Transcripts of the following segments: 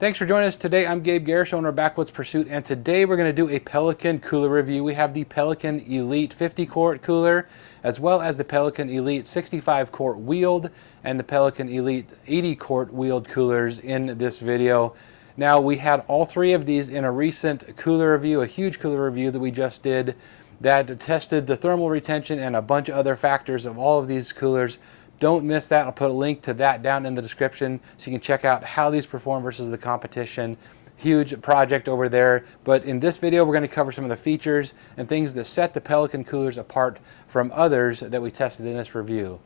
Thanks for joining us today. I'm Gabe Garish, owner of Backwoods Pursuit, and today we're going to do a Pelican Cooler review. We have the Pelican Elite 50 quart cooler, as well as the Pelican Elite 65 quart wheeled, and the Pelican Elite 80 quart wheeled coolers in this video. Now, we had all three of these in a recent cooler review, a huge cooler review that we just did, that tested the thermal retention and a bunch of other factors of all of these coolers. Don't miss that. I'll put a link to that down in the description so you can check out how these perform versus the competition. Huge project over there. But in this video, we're going to cover some of the features and things that set the Pelican coolers apart from others that we tested in this review.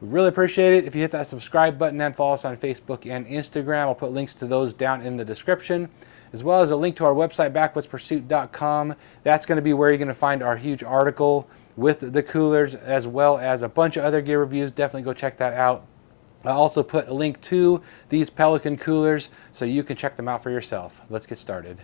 We really appreciate it if you hit that subscribe button and follow us on Facebook and Instagram. I'll put links to those down in the description, as well as a link to our website, backwoodspursuit.com. That's going to be where you're going to find our huge article with the coolers, as well as a bunch of other gear reviews. Definitely go check that out. I also put a link to these Pelican coolers so you can check them out for yourself. Let's get started.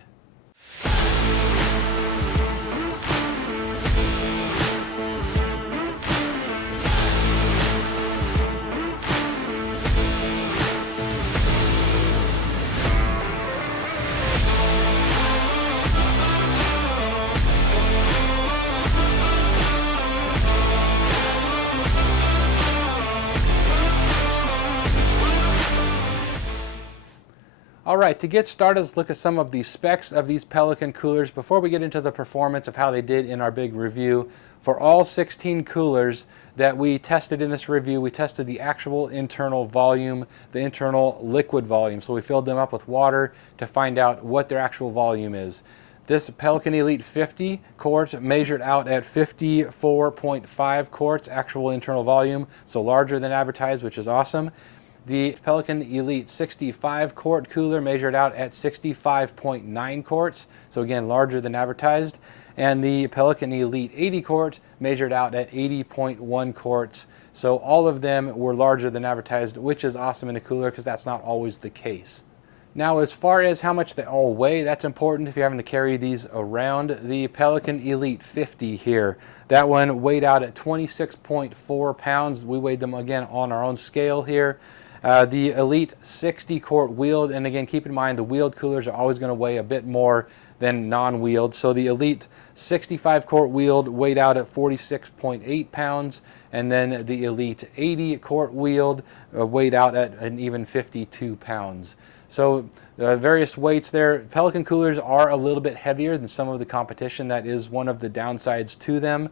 All right, to get started, let's look at some of the specs of these Pelican coolers before we get into the performance of how they did in our big review. For all 16 coolers that we tested in this review, we tested the actual internal volume, the internal liquid volume. So we filled them up with water to find out what their actual volume is. This Pelican Elite 50 quarts measured out at 54.5 quarts actual internal volume, so larger than advertised, which is awesome. The Pelican Elite 65 quart cooler measured out at 65.9 quarts, so again larger than advertised. And the Pelican Elite 80 quart measured out at 80.1 quarts, so all of them were larger than advertised, which is awesome in a cooler because that's not always the case. Now, as far as how much they all weigh, that's important if you're having to carry these around. The Pelican Elite 50 here, that one weighed out at 26.4 pounds. We weighed them again on our own scale here. The Elite 60 quart wheeled, and again keep in mind the wheeled coolers are always going to weigh a bit more than non-wheeled. So the Elite 65 quart wheeled weighed out at 46.8 pounds, and then the Elite 80 quart wheeled weighed out at an even 52 pounds. So various weights there. Pelican coolers are a little bit heavier than some of the competition. That is one of the downsides to them,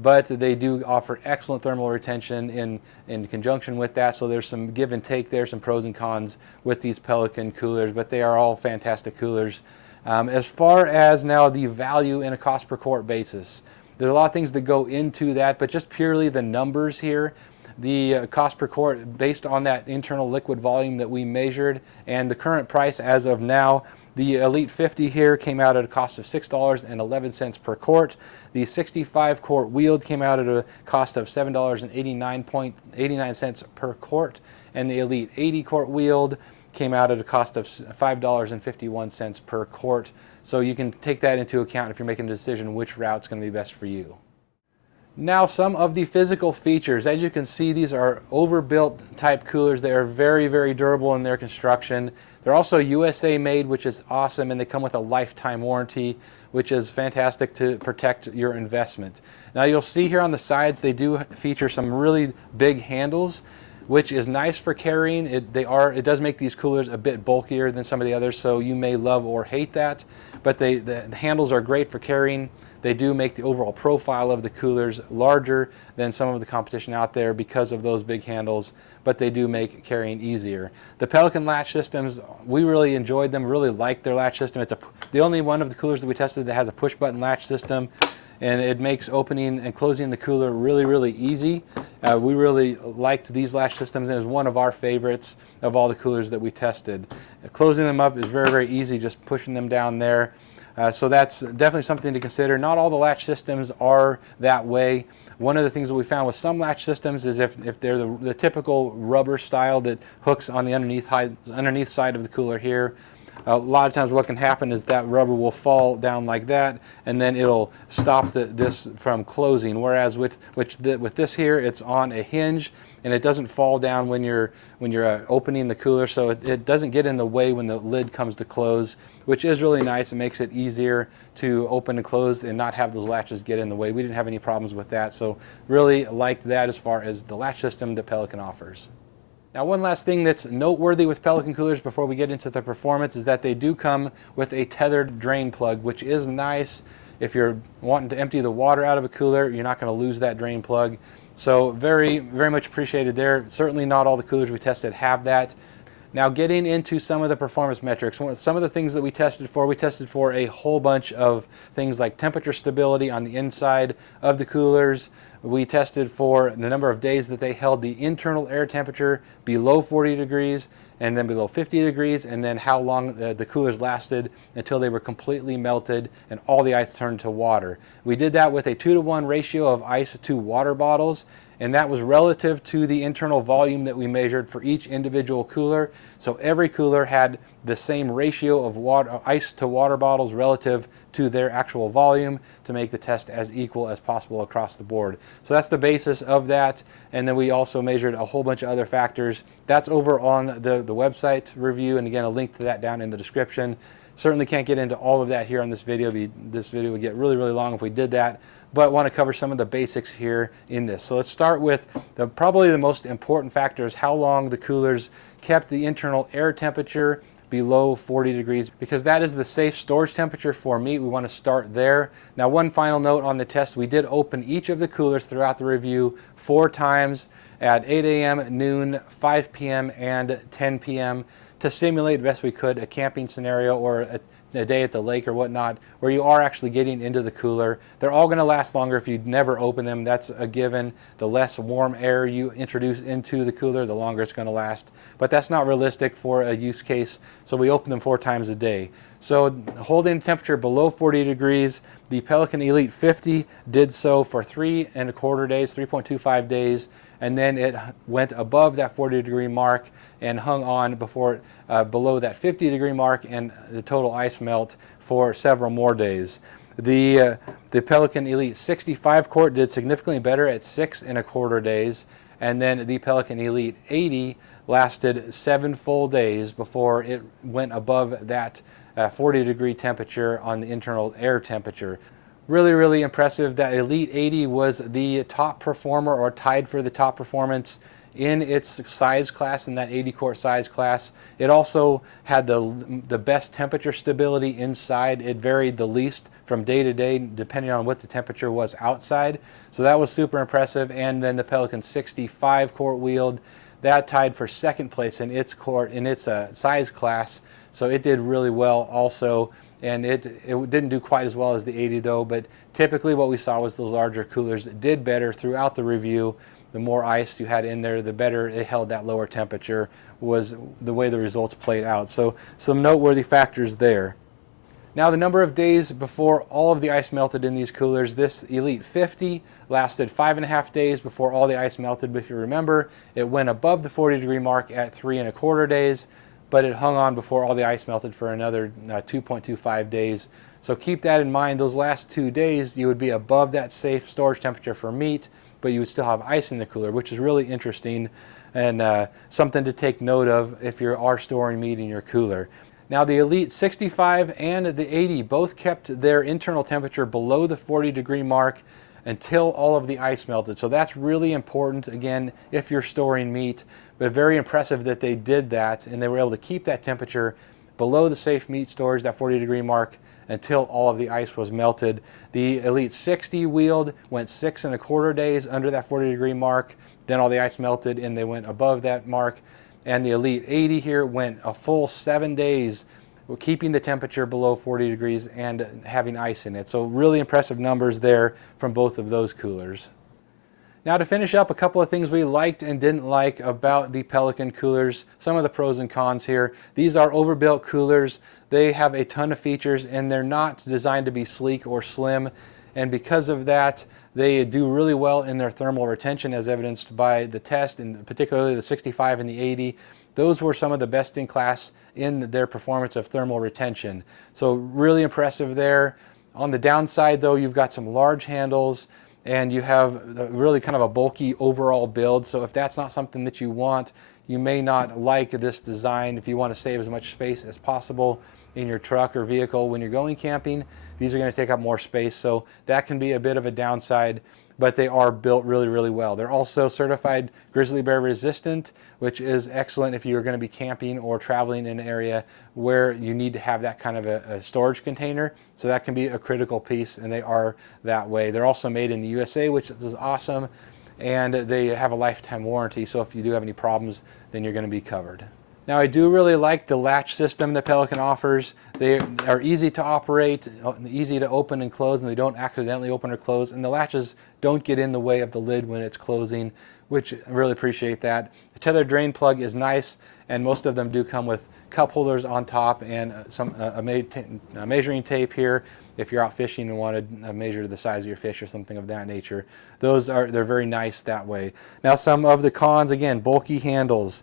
but they do offer excellent thermal retention in conjunction with that. So there's some give and take there, some pros and cons with these Pelican coolers, but they are all fantastic coolers. As far as now the value in a cost per quart basis, there's a lot of things that go into that, but just purely the numbers here, the cost per quart based on that internal liquid volume that we measured and the current price as of now, the Elite 50 here came out at a cost of $6.11 per quart. The 65 quart wheeled came out at a cost of $7.89 per quart, and the Elite 80 quart wheeled came out at a cost of $5.51 per quart. So you can take that into account if you're making a decision which route's going to be best for you. Now, some of the physical features. As you can see, these are overbuilt type coolers. They are very, very durable in their construction. They're also USA made, which is awesome, and they come with a lifetime warranty, which is fantastic to protect your investment. Now, you'll see here on the sides, they do feature some really big handles, which is nice for carrying. It does make these coolers a bit bulkier than some of the others, so you may love or hate that, but the handles are great for carrying. They do make the overall profile of the coolers larger than some of the competition out there because of those big handles, but they do make carrying easier. The Pelican latch systems, we really enjoyed them, really liked their latch system. It's the only one of the coolers that we tested that has a push button latch system, and it makes opening and closing the cooler really, really easy. We really liked these latch systems, and it was one of our favorites of all the coolers that we tested. Closing them up is very, very easy, just pushing them down there. So that's definitely something to consider. Not all the latch systems are that way. One of the things that we found with some latch systems is if they're the typical rubber style that hooks on the underneath side of the cooler here, a lot of times what can happen is that rubber will fall down like that, and then it'll stop this from closing. Whereas with this here, it's on a hinge, and it doesn't fall down when you're opening the cooler, so it doesn't get in the way when the lid comes to close, which is really nice. It makes it easier to open and close and not have those latches get in the way. We didn't have any problems with that, so really liked that as far as the latch system that Pelican offers. Now, one last thing that's noteworthy with Pelican Coolers before we get into the performance is that they do come with a tethered drain plug, which is nice. If you're wanting to empty the water out of a cooler, you're not going to lose that drain plug. So very, very much appreciated there. Certainly not all the coolers we tested have that. Now, getting into some of the performance metrics, some of the things that we tested for a whole bunch of things like temperature stability on the inside of the coolers. We tested for the number of days that they held the internal air temperature below 40 degrees and then below 50 degrees, and then how long the coolers lasted until they were completely melted and all the ice turned to water. We did that with a 2-to-1 ratio of ice to water bottles, and that was relative to the internal volume that we measured for each individual cooler. So every cooler had the same ratio of ice to water bottles relative to their actual volume to make the test as equal as possible across the board. So that's the basis of that, and then we also measured a whole bunch of other factors. That's over on the website review, and again, a link to that down in the description. Certainly can't get into all of that here on this video. This video would get really, really long if we did that, but want to cover some of the basics here in this. So let's start with probably the most important factor is how long the coolers kept the internal air temperature below 40 degrees, because that is the safe storage temperature for meat. We want to start there. Now, one final note on the test, we did open each of the coolers throughout the review 4 times at 8 a.m., noon, 5 p.m., and 10 p.m. to simulate the best we could a camping scenario or a day at the lake or whatnot, where you are actually getting into the cooler. They're all going to last longer if you never open them. That's a given. The less warm air you introduce into the cooler, the longer it's going to last. But that's not realistic for a use case, so we open them 4 times a day. So holding temperature below 40 degrees, the Pelican Elite 50 did so for 3.25 days, 3.25 days, and then it went above that 40 degree mark and hung on before below that 50 degree mark and the total ice melt for several more days. The Pelican Elite 65 quart did significantly better at 6.25 days, and then the Pelican Elite 80 lasted 7 full days before it went above that 40 degree temperature on the internal air temperature. Really, really impressive. That Elite 80 was the top performer, or tied for the top performance in its size class, in that 80 quart size class. It also had the best temperature stability inside. It varied the least from day to day depending on what the temperature was outside. So that was super impressive. And then the Pelican 65 quart wheeled, that tied for second place in its size class. So it did really well also. And it didn't do quite as well as the 80 though, but typically what we saw was those larger coolers did better throughout the review. The more ice you had in there, the better it held that lower temperature, was the way the results played out. So some noteworthy factors there. Now, the number of days before all of the ice melted in these coolers, this Elite 50 lasted 5.5 days before all the ice melted. But if you remember, it went above the 40 degree mark at 3.25 days, but it hung on before all the ice melted for another 2.25 days. So keep that in mind. Those last 2 days, you would be above that safe storage temperature for meat, but you would still have ice in the cooler, which is really interesting and something to take note of if you are storing meat in your cooler. Now, the Elite 65 and the 80 both kept their internal temperature below the 40 degree mark until all of the ice melted. So that's really important, again, if you're storing meat, but very impressive that they did that and they were able to keep that temperature below the safe meat storage, that 40 degree mark, until all of the ice was melted. The Elite 60 wheeled went 6.25 days under that 40 degree mark. Then all the ice melted and they went above that mark. And the Elite 80 here went a full 7 days keeping the temperature below 40 degrees and having ice in it. So really impressive numbers there from both of those coolers. Now, to finish up, a couple of things we liked and didn't like about the Pelican coolers, some of the pros and cons here. These are overbuilt coolers. They have a ton of features and they're not designed to be sleek or slim, and because of that they do really well in their thermal retention, as evidenced by the test, and particularly the 65 and the 80. Those were some of the best in class in their performance of thermal retention. So really impressive there. On the downside though, you've got some large handles and you have really kind of a bulky overall build. So if that's not something that you want, you may not like this design. If you want to save as much space as possible in your truck or vehicle when you're going camping, these are going to take up more space. So that can be a bit of a downside, but they are built really, really well. They're also certified grizzly bear resistant, which is excellent if you're going to be camping or traveling in an area where you need to have that kind of a storage container. So that can be a critical piece, and they are that way. They're also made in the USA, which is awesome, and they have a lifetime warranty. So if you do have any problems, then you're going to be covered. Now I do really like the latch system that Pelican offers. They are easy to operate, easy to open and close, and they don't accidentally open or close. And the latches don't get in the way of the lid when it's closing, which I really appreciate that. The tether drain plug is nice, and most of them do come with cup holders on top and a measuring tape here if you're out fishing and want to measure the size of your fish or something of that nature. They're very nice that way. Now some of the cons, again, bulky handles.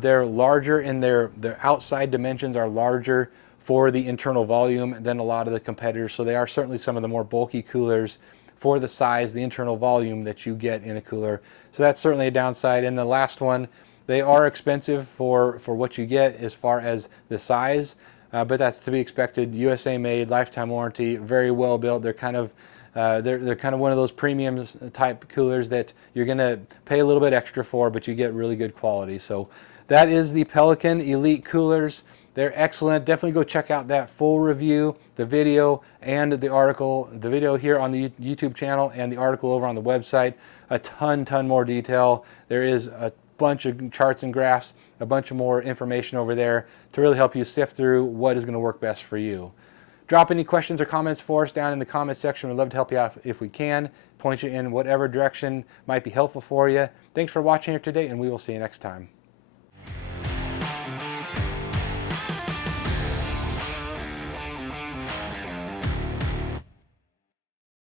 They're larger in their outside dimensions are larger for the internal volume than a lot of the competitors. So they are certainly some of the more bulky coolers for the size, the internal volume that you get in a cooler. So that's certainly a downside. And the last one, they are expensive for what you get as far as the size, but that's to be expected. USA made, lifetime warranty, very well built. They're kind of one of those premium type coolers that you're going to pay a little bit extra for, but you get really good quality. So that is the Pelican Elite Coolers. They're excellent. Definitely go check out that full review, the video and the article, the video here on the YouTube channel and the article over on the website. A ton more detail. There is a bunch of charts and graphs, a bunch of more information over there to really help you sift through what is going to work best for you. Drop any questions or comments for us down in the comment section. We'd love to help you out if we can, point you in whatever direction might be helpful for you. Thanks for watching here today, and we will see you next time.